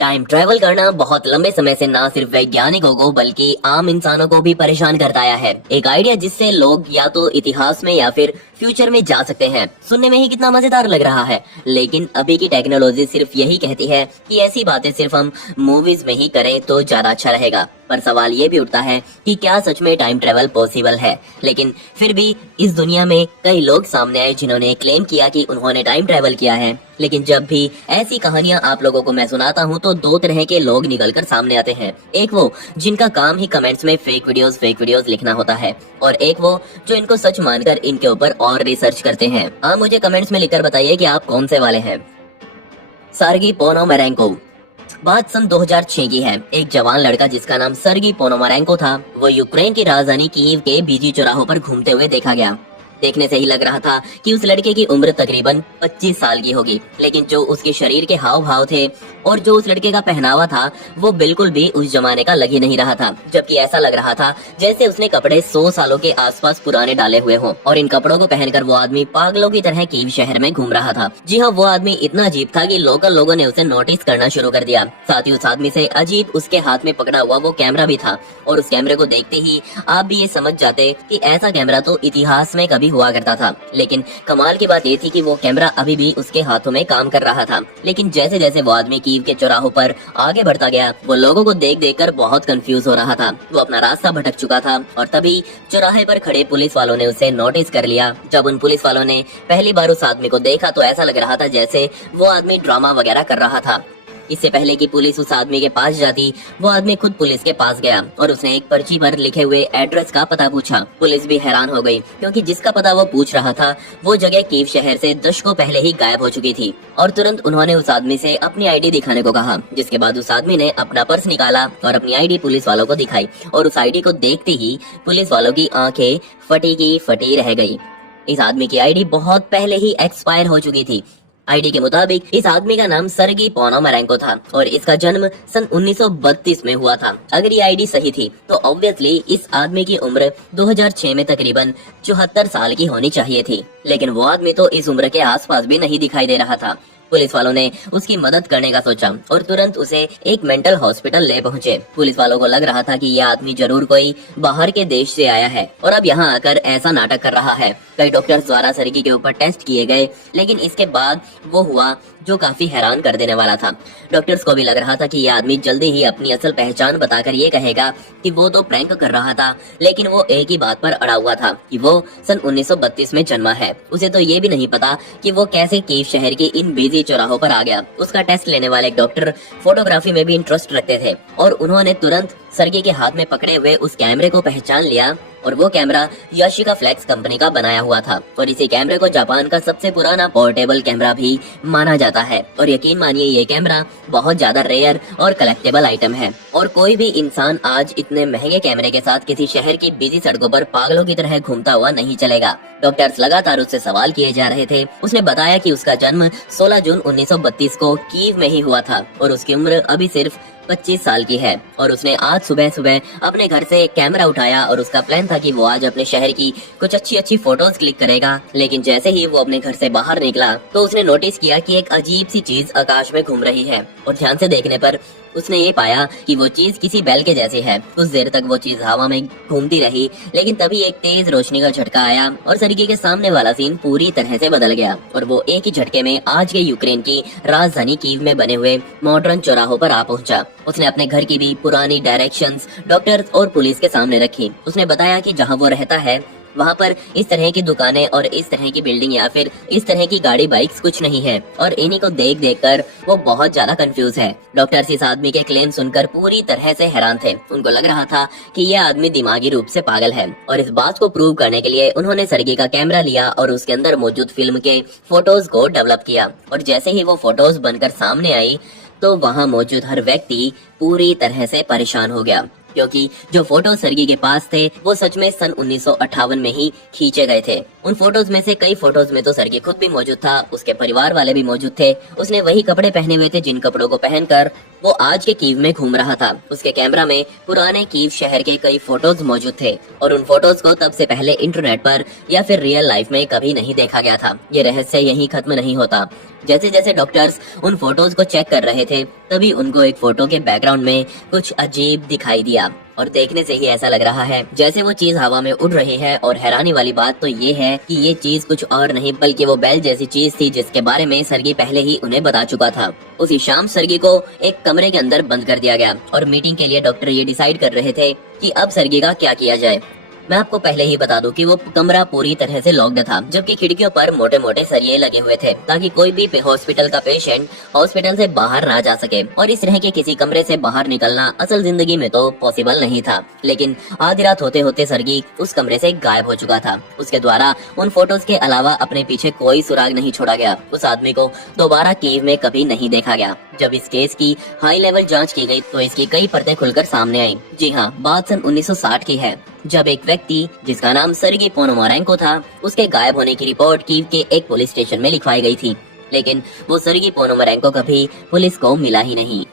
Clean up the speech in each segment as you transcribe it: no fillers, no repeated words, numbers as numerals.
Time travel करना बहुत लंबे समय से ना सिर्फ वैज्ञानिकों को बल्कि आम इंसानों को भी परेशान करता आया है। एक आइडिया जिससे लोग या तो इतिहास में या फिर फ्यूचर में जा सकते हैं। सुनने में ही कितना मजेदार लग रहा है, लेकिन अभी की टेक्नोलॉजी सिर्फ यही कहती है कि ऐसी बातें सिर्फ हम मूवीज में ही करें तो ज्यादा अच्छा रहेगा। पर सवाल ये भी उठता है कि क्या सच में टाइम ट्रेवल पॉसिबल है। लेकिन फिर भी इस दुनिया में कई लोग सामने आए जिन्होंने क्लेम किया कि उन्होंने टाइम ट्रेवल किया है। लेकिन जब भी ऐसी कहानियां आप लोगों को मैं सुनाता हूं तो दो तरह के लोग निकलकर सामने आते हैं। एक वो जिनका काम ही कमेंट्स में फेक वीडियोस लिखना होता है, और एक वो जो इनको सच मानकर इनके ऊपर और रिसर्च करते हैं। आप मुझे कमेंट्स में लिखकर बताइए कि आप कौन से वाले हैं। सर्गी पोनोमारेंको। बात सन 2006 की है। एक जवान लड़का जिसका नाम सर्गी पोनोमारेंको था, वो यूक्रेन की राजधानी कीव के बीजी चौराहों पर घूमते हुए देखा गया। देखने से ही लग रहा था कि उस लड़के की उम्र तकरीबन 25 साल की होगी, लेकिन जो उसके शरीर के हाव भाव थे और जो उस लड़के का पहनावा था वो बिल्कुल भी उस जमाने का लग ही नहीं रहा था। जबकि ऐसा लग रहा था जैसे उसने कपड़े 100 सालों के आसपास पुराने डाले हुए हों, और इन कपड़ों को पहनकर वो आदमी पागलों की तरह कीव शहर में घूम रहा था। जी हाँ, वो आदमी इतना अजीब था कि लोकल लोगों ने उसे नोटिस करना शुरू कर दिया। साथ ही उस आदमी से अजीब उसके हाथ में पकड़ा हुआ वो कैमरा भी था, और उस कैमरे को देखते ही आप भी ये समझ जाते कि ऐसा कैमरा तो इतिहास में कभी हुआ करता था। लेकिन कमाल की बात ये थी कि वो कैमरा अभी भी उसके हाथों में काम कर रहा था। लेकिन जैसे जैसे वो आदमी कीव के चौराहों पर आगे बढ़ता गया, वो लोगों को देख देख कर बहुत कंफ्यूज हो रहा था। वो अपना रास्ता भटक चुका था, और तभी चौराहे पर खड़े पुलिस वालों ने उसे नोटिस कर लिया। जब उन पुलिस वालों ने पहली बार उस आदमी को देखा तो ऐसा लग रहा था जैसे वो आदमी ड्रामा वगैरह कर रहा था। इससे पहले कि पुलिस उस आदमी के पास जाती, वो आदमी खुद पुलिस के पास गया और उसने एक पर्ची पर लिखे हुए एड्रेस का पता पूछा। पुलिस भी हैरान हो गई, क्योंकि जिसका पता वो पूछ रहा था वो जगह कीव शहर से दशकों पहले ही गायब हो चुकी थी। और तुरंत उन्होंने उस आदमी से अपनी आईडी दिखाने को कहा, जिसके बाद उस आदमी ने अपना पर्स निकाला और अपनी आईडी पुलिस वालों को दिखाई। और उस आईडी को देखते ही पुलिस वालों की आंखें फटी की फटी रह गई। इस आदमी की आईडी बहुत पहले ही एक्सपायर हो चुकी थी। आईडी के मुताबिक इस आदमी का नाम सर्गी पोनोमारेंको था और इसका जन्म सन 1932 में हुआ था। अगर ये आईडी सही थी तो ऑब्वियसली इस आदमी की उम्र 2006 में तकरीबन 74 साल की होनी चाहिए थी। लेकिन वो आदमी तो इस उम्र के आसपास भी नहीं दिखाई दे रहा था। पुलिस वालों ने उसकी मदद करने का सोचा और तुरंत उसे एक मेंटल हॉस्पिटल ले पहुंचे। पुलिस वालों को लग रहा था कि यह आदमी जरूर कोई बाहर के देश से आया है और अब यहाँ आकर ऐसा नाटक कर रहा है। कई डॉक्टर्स द्वारा सर्गी के ऊपर टेस्ट किए गए, लेकिन इसके बाद वो हुआ जो काफी हैरान कर देने वाला था। डॉक्टर्स को भी लग रहा था कि यह आदमी जल्दी ही अपनी असल पहचान बताकर ये कहेगा कि वो तो प्रैंक कर रहा था, लेकिन वो एक ही बात पर अड़ा हुआ था कि वो सन 1932 में जन्मा है। उसे तो ये भी नहीं पता कि वो कैसे कीव शहर के इन बिजी चौराहों पर आ गया। उसका टेस्ट लेने वाले एक डॉक्टर फोटोग्राफी में भी इंटरेस्ट रखते थे और उन्होंने तुरंत सर्गी के हाथ में पकड़े हुए उस कैमरे को पहचान लिया, और वो कैमरा याशिका फ्लेक्स कंपनी का बनाया हुआ था। और इसी कैमरे को जापान का सबसे पुराना पोर्टेबल कैमरा भी माना जाता है। और यकीन मानिए ये कैमरा बहुत ज्यादा रेयर और कलेक्टेबल आइटम है, और कोई भी इंसान आज इतने महंगे कैमरे के साथ किसी शहर की बिजी सड़कों पर पागलों की तरह घूमता हुआ नहीं चलेगा। डॉक्टर्स लगातार उससे सवाल किए जा रहे थे। उसने बताया कि उसका जन्म 16 जून 1932 को कीव में ही हुआ था और उसकी उम्र अभी सिर्फ 25 साल की है। और उसने आज सुबह सुबह अपने घर से एक कैमरा उठाया और उसका प्लान था कि वो आज अपने शहर की कुछ अच्छी फोटोज क्लिक करेगा। लेकिन जैसे ही वो अपने घर से बाहर निकला तो उसने नोटिस किया कि एक अजीब सी चीज आकाश में घूम रही है, और ध्यान से देखने पर उसने ये पाया कि वो चीज किसी बैल के जैसी है। कुछ देर तक वो चीज हवा में घूमती रही, लेकिन तभी एक तेज रोशनी का झटका आया और सर्गी के सामने वाला सीन पूरी तरह से बदल गया, और वो एक ही झटके में आज के यूक्रेन की राजधानी कीव में बने हुए मॉडर्न चौराहों पर आ पहुंचा। उसने अपने घर की भी पुरानी डायरेक्शंस डॉक्टर्स और पुलिस के सामने रखी। उसने बताया कि जहाँ वो रहता है वहाँ पर इस तरह की दुकानें और इस तरह की बिल्डिंग या फिर इस तरह की गाड़ी बाइक्स कुछ नहीं है, और इन्हीं को देख देख कर वो बहुत ज्यादा कंफ्यूज है। डॉक्टर्स इस आदमी के क्लेम सुनकर पूरी तरह से हैरान थे। उनको लग रहा था कि यह आदमी दिमागी रूप से पागल है, और इस बात को प्रूव करने के लिए उन्होंने सर्गी का कैमरा लिया और उसके अंदर मौजूद फिल्म के फोटोज को डेवलप किया। और जैसे ही वो फोटोज बनकर सामने आई तो वहाँ मौजूद हर व्यक्ति पूरी तरह से परेशान हो गया, क्योंकि जो फोटो सर्गी के पास थे वो सच में सन 1958 में ही खींचे गए थे। उन फोटोज में से कई फोटोज में तो सर्गी खुद भी मौजूद था, उसके परिवार वाले भी मौजूद थे। उसने वही कपड़े पहने हुए थे जिन कपड़ों को पहनकर वो आज के कीव में घूम रहा था। उसके कैमरा में पुराने कीव शहर के कई फोटोज मौजूद थे और उन फोटोज को तब से पहले इंटरनेट पर या फिर रियल लाइफ में कभी नहीं देखा गया था। ये रहस्य यहीं खत्म नहीं होता। जैसे जैसे डॉक्टर्स उन फोटोज को चेक कर रहे थे, तभी उनको एक फोटो के बैकग्राउंड में कुछ अजीब दिखाई दिया और देखने से ही ऐसा लग रहा है जैसे वो चीज हवा में उड़ रही है। और हैरानी वाली बात तो ये है कि ये चीज कुछ और नहीं बल्कि वो बेल जैसी चीज थी जिसके बारे में सर्गी पहले ही उन्हें बता चुका था। उसी शाम सर्गी को एक कमरे के अंदर बंद कर दिया गया और मीटिंग के लिए डॉक्टर ये डिसाइड कर रहे थे कि अब सर्गी का क्या किया जाए। मैं आपको पहले ही बता दूं कि वो कमरा पूरी तरह से लॉक्ड था, जबकि खिड़कियों पर मोटे मोटे सरिये लगे हुए थे ताकि कोई भी हॉस्पिटल का पेशेंट हॉस्पिटल से बाहर ना जा सके। और इस तरह के किसी कमरे से बाहर निकलना असल जिंदगी में तो पॉसिबल नहीं था। लेकिन आधी रात होते होते सर्गी उस कमरे से गायब हो चुका था। उसके द्वारा उन फोटोज के अलावा अपने पीछे कोई सुराग नहीं छोड़ा गया। उस आदमी को दोबारा कीव में कभी नहीं देखा गया। जब इस केस की हाई लेवल जांच की गई तो इसकी कई परतें खुलकर सामने आई। जी हाँ, बात सन 1960 की है, जब एक व्यक्ति जिसका नाम सर्गी पोनोमारेंको था, उसके गायब होने की रिपोर्ट कीव के एक पुलिस स्टेशन में लिखवाई गई थी। लेकिन वो सर्गी पोनोमारेंको कभी पुलिस को मिला ही नहीं।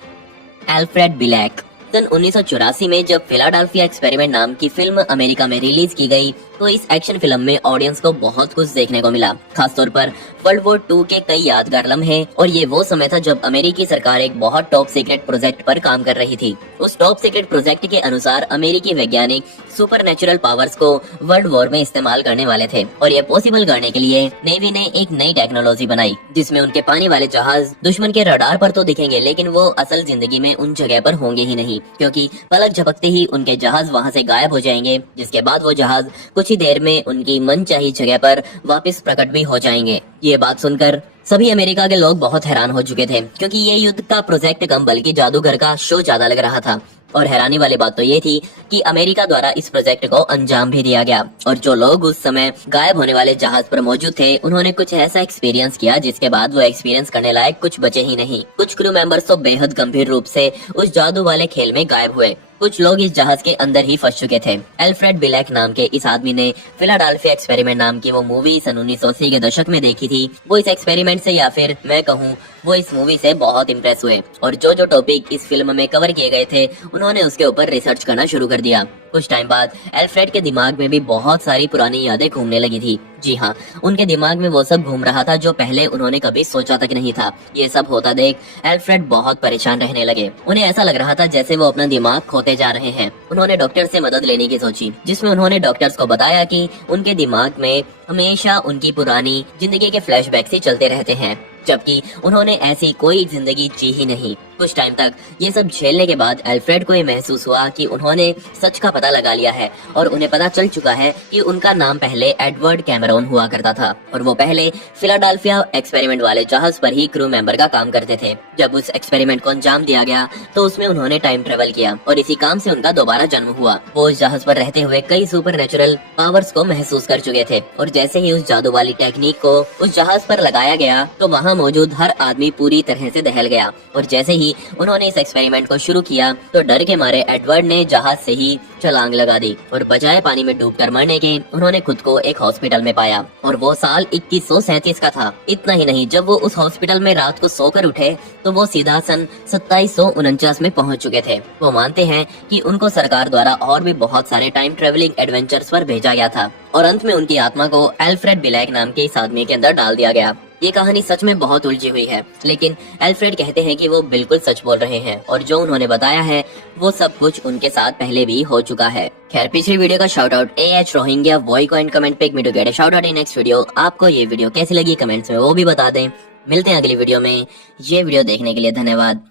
अल्फ्रेड बिलेक। सन 1984 में जब फिलाडेल्फिया एक्सपेरिमेंट नाम की फिल्म अमेरिका में रिलीज की गई तो इस एक्शन फिल्म में ऑडियंस को बहुत कुछ देखने को मिला, खासतौर पर वर्ल्ड वॉर 2 के कई यादगार लम्हे। और ये वो समय था जब अमेरिकी सरकार एक बहुत टॉप सीक्रेट प्रोजेक्ट पर काम कर रही थी। उस टॉप सीक्रेट प्रोजेक्ट के अनुसार अमेरिकी वैज्ञानिक सुपरनेचुरल पावर्स को वर्ल्ड वॉर में इस्तेमाल करने वाले थे और ये पॉसिबल करने के लिए नेवी ने एक नई टेक्नोलॉजी बनाई जिसमें उनके पानी वाले जहाज दुश्मन के रडार पर तो दिखेंगे लेकिन वो असल जिंदगी में उन जगह पर होंगे ही नहीं, क्योंकि पलक झपकते ही उनके जहाज वहाँ से गायब हो जाएंगे, जिसके बाद वो जहाज कुछ ही देर में उनकी मनचाही जगह पर वापस प्रकट भी हो जाएंगे। ये बात सुनकर सभी अमेरिका के लोग बहुत हैरान हो चुके थे, क्योंकि ये युद्ध का प्रोजेक्ट कम बल्कि जादूगर का शो ज्यादा लग रहा था। और हैरानी वाली बात तो ये थी कि अमेरिका द्वारा इस प्रोजेक्ट को अंजाम भी दिया गया और जो लोग उस समय गायब होने वाले जहाज पर मौजूद थे उन्होंने कुछ ऐसा एक्सपीरियंस किया जिसके बाद वो एक्सपीरियंस करने लायक कुछ बचे ही नहीं। कुछ क्रू मेंबर्स तो बेहद गंभीर रूप से उस जादू वाले खेल में गायब हुए। कुछ लोग इस जहाज के अंदर ही फंस चुके थे। अल्फ्रेड बिलेक नाम के इस आदमी ने फिलाडेल्फिया एक्सपेरिमेंट नाम की वो मूवी सन 1980 के दशक में देखी थी। वो इस एक्सपेरिमेंट से या फिर मैं कहूँ वो इस मूवी से बहुत इम्प्रेस हुए और जो जो टॉपिक इस फिल्म में कवर किए गए थे उन्होंने उसके ऊपर रिसर्च करना शुरू कर दिया। कुछ टाइम बाद अल्फ्रेड के दिमाग में भी बहुत सारी पुरानी यादें घूमने लगी थी। जी हाँ, उनके दिमाग में वो सब घूम रहा था जो पहले उन्होंने कभी सोचा तक नहीं था। ये सब होता देख अल्फ्रेड बहुत परेशान रहने लगे। उन्हें ऐसा लग रहा था जैसे वो अपना दिमाग खोते जा रहे हैं। उन्होंने डॉक्टर से मदद लेने की सोची, जिसमें उन्होंने डॉक्टर्स को बताया कि उनके दिमाग में हमेशा उनकी पुरानी जिंदगी के फ्लैशबैक्स ही चलते रहते हैं, जबकि उन्होंने ऐसी कोई जिंदगी जी ही नहीं। कुछ टाइम तक ये सब झेलने के बाद अल्फ्रेड को ये महसूस हुआ कि उन्होंने सच का पता लगा लिया है और उन्हें पता चल चुका है कि उनका नाम पहले एडवर्ड कैमरॉन हुआ करता था और वो पहले फिलाडेल्फिया एक्सपेरिमेंट वाले जहाज पर ही क्रू मेंबर का काम करते थे। जब उस एक्सपेरिमेंट को अंजाम दिया गया तो उसमें उन्होंने टाइम ट्रेवल किया और इसी काम से उनका दोबारा जन्म हुआ। वो उस जहाज पर रहते हुए कई सुपरनेचुरल पावर्स को महसूस कर चुके थे और जैसे ही उस जादू वाली टेक्निक को उस जहाज पर लगाया गया तो वहाँ मौजूद हर आदमी पूरी तरह से दहल गया। और जैसे ही उन्होंने इस एक्सपेरिमेंट को शुरू किया तो डर के मारे एडवर्ड ने जहाज से ही छलांग लगा दी और बजाय पानी में डूबकर मरने के उन्होंने खुद को एक हॉस्पिटल में पाया। और वो साल 2137 का था। इतना ही नहीं, जब वो उस हॉस्पिटल में रात को सोकर उठे तो वो सीधा सन 2749 में पहुंच चुके थे। वो मानते हैं कि उनको सरकार द्वारा और भी बहुत सारे टाइम ट्रेवलिंग एडवेंचर्स पर भेजा गया था और अंत में उनकी आत्मा को अल्फ्रेड बिलेक नाम के इस आदमी के अंदर डाल दिया गया। ये कहानी सच में बहुत उलझी हुई है, लेकिन अल्फ्रेड कहते हैं कि वो बिल्कुल सच बोल रहे हैं और जो उन्होंने बताया है वो सब कुछ उनके साथ पहले भी हो चुका है। खैर, पिछली वीडियो का shout out AH Rohingya boy को and comment pick me to get a shout out in next video. आपको ये वीडियो कैसी लगी कमेंट्स में वो भी बता दें। मिलते हैं अगली वीडियो में। ये वीडियो देखने के लिए धन्यवाद।